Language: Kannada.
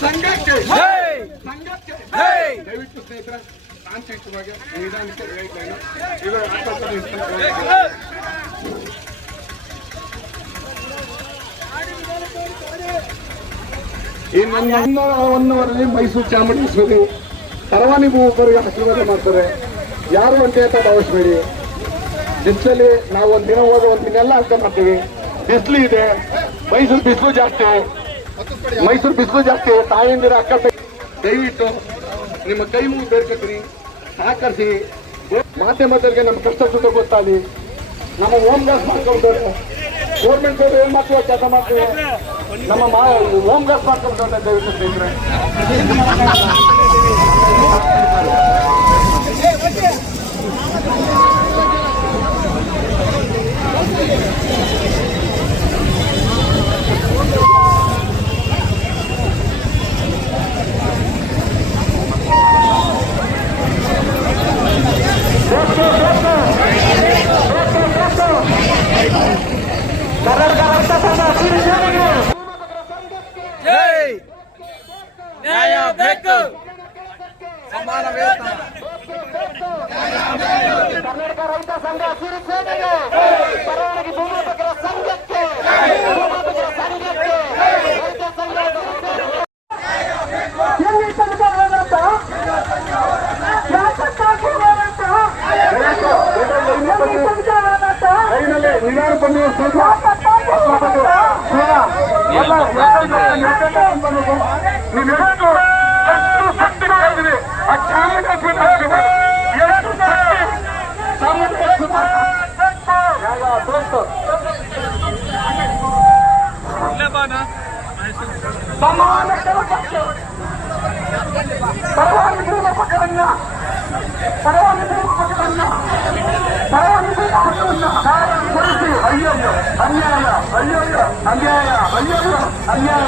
ಸಂಘಕ್ಕೆ ದಯವಿಟ್ಟು ಸ್ನೇಹಿತರ ಶಾಂತಿಯುತವಾಗಿ ನಿಧಾನಕ್ಕೆ ಇನ್ನು 1 ಅವರಲ್ಲಿ ಮೈಸೂರು ಚಾಮುಂಡೇಶ್ವರಿ ಪರವಾನಿ ಭೂಪರಿಗೆ ಆಶೀರ್ವಾದ ಮಾಡ್ತಾರೆ. ಯಾರು ಒಂದೇ ಅಂತ ಭಾವಿಸ್ಬೇಡಿ. ಬಿಸಿಲಲ್ಲಿ ನಾವು ಒಂದಿನ ಹೋದ ಒಂದಿನೆಲ್ಲ ಅರ್ಥ ಮಾಡ್ತೀವಿ. ಬಿಸಿಲು ಇದೆ, ಮೈಸೂರು ಬಿಸಿಲು ಜಾಸ್ತಿ. ತಾಯಂದಿರ ಅಕ್ಕ ದಯವಿಟ್ಟು ನಿಮ್ಮ ಕೈ ಮುಗಿ ಬೇಡ್ಕೊತೀನಿ, ಸಹಕರಿಸಿ. ಮಾಧ್ಯಮದವರಿಗೆ ನಮ್ಮ ಕಷ್ಟ ಸುತ್ತ ಗೊತ್ತಾಗಲಿ. ನಮ್ಮ ಹೋಮ್ ಗಾರ್ಡ್ಸ್ ಮಾಡ್ಕೊಂಡ್ರೆ ಗೌರ್ಮೆಂಟ್ ಅವರು ಏನ್ ಮಾಡ್ತೀವಿ ಕೆಲಸ ಮಾಡ್ತೀವಿ. ನಮ್ಮ ಹೋಮ್ ಗಾರ್ಡ್ಸ್ ಮಾಡ್ಕೊಂಡ್ರೆ ದಯವಿಟ್ಟು ಸ್ನೇಹಿತರೆ ನ್ಯಾಯ ಬೇಕು, ಸಮಾನ ವೇತನ. ಕರ್ನಾಟಕ ರೈತ ಸಂಘ ಸಿರಿಸೇನೆಗೆ, ಪರವಾನಗಿ ಭೂಮಾಪಕರ ಸಂಘಕ್ಕೆ, ಭೂಮಾಪಕರ ಸಂಘಕ್ಕೆ, ರೈತ ಸಂಘ ಎಲ್ಲಿ ತನಕ ಹೋರಾಟ, ಯಾತಕ್ಕಾಗಿ ಹೋರಾಟ, ಎಲ್ಲಿ ತನಕ ಹೋರಾಟ, ನಿಧಾನ ಬನ್ನಿ. ನೀವೆಷ್ಟು ಎಷ್ಟು ಶಕ್ತಿಗಳಿವೆ ಆ ಚಾಮುಂಡೇಶ್ವರಿ ಎಷ್ಟು ಶಕ್ತಿ ಸಮಾನ ಪರವಾನಗಿ ಭೂಮಾಪಕರನ್ನ ಕೊಡಿಸಿ. ಅಯ್ಯಯ್ಯೋ ಅನ್ಯಾಯ, ಅಯ್ಯಯ್ಯೋ ಅನ್ಯಾಯ, ಅಯ್ಯಯ್ಯೋ ಅನ್ಯಾಯ.